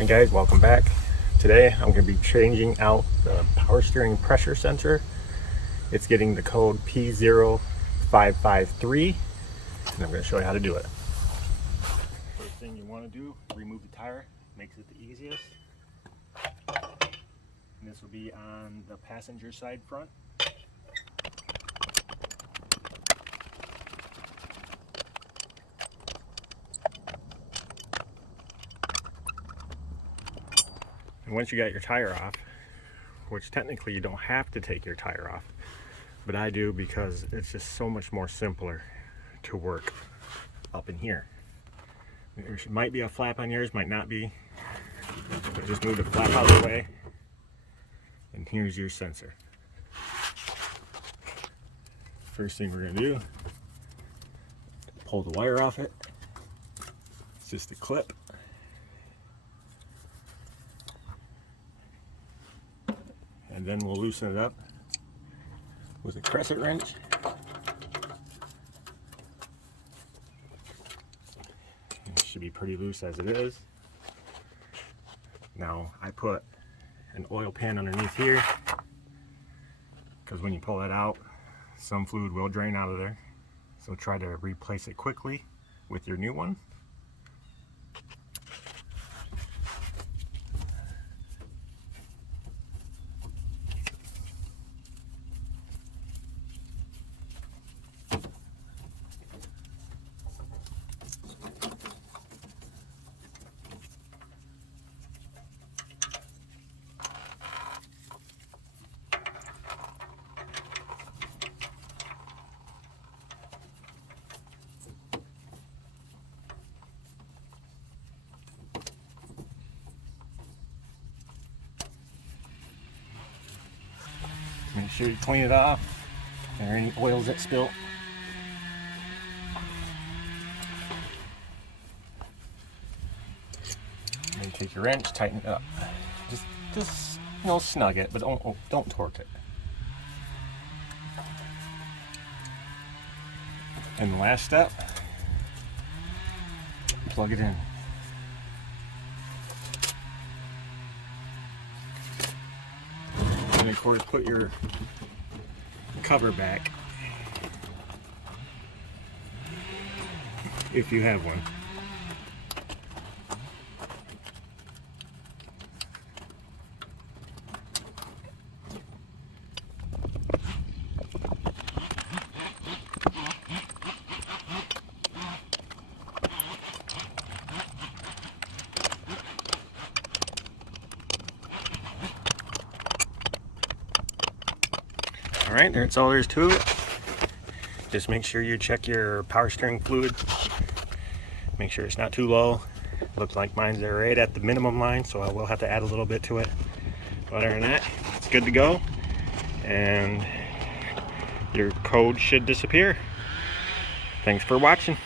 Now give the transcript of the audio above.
Hey guys, welcome back. Today I'm going to be changing out the power steering pressure sensor. It's getting the code P0553 and I'm going to show you how to do it. First thing you want to do, remove the tire, makes it the easiest. And this will be on the passenger side front. And once you got your tire off, which technically you don't have to take your tire off, but I do because it's just so much more simpler to work up in here. There might be a flap on yours, might not be, but just move the flap out of the way, and here's your sensor. First thing we're going to do, pull the wire off it. It's just a clip. And then we'll loosen it up with a crescent wrench. It should be pretty loose as it is. Now I put an oil pan underneath here because when you pull that out, some fluid will drain out of there. So try to replace it quickly with your new one. Make sure you clean it off. If there are any oils that spill. Then take your wrench, tighten it up. Just snug it, but don't torque it. And the last step, plug it in. And of course, put your cover back if you have one. Alright, that's all there is to it. Just make sure you check your power steering fluid. Make sure it's not too low. Looks like mine's right at the minimum line, so I will have to add a little bit to it. But other than that, it's good to go. And your code should disappear. Thanks for watching.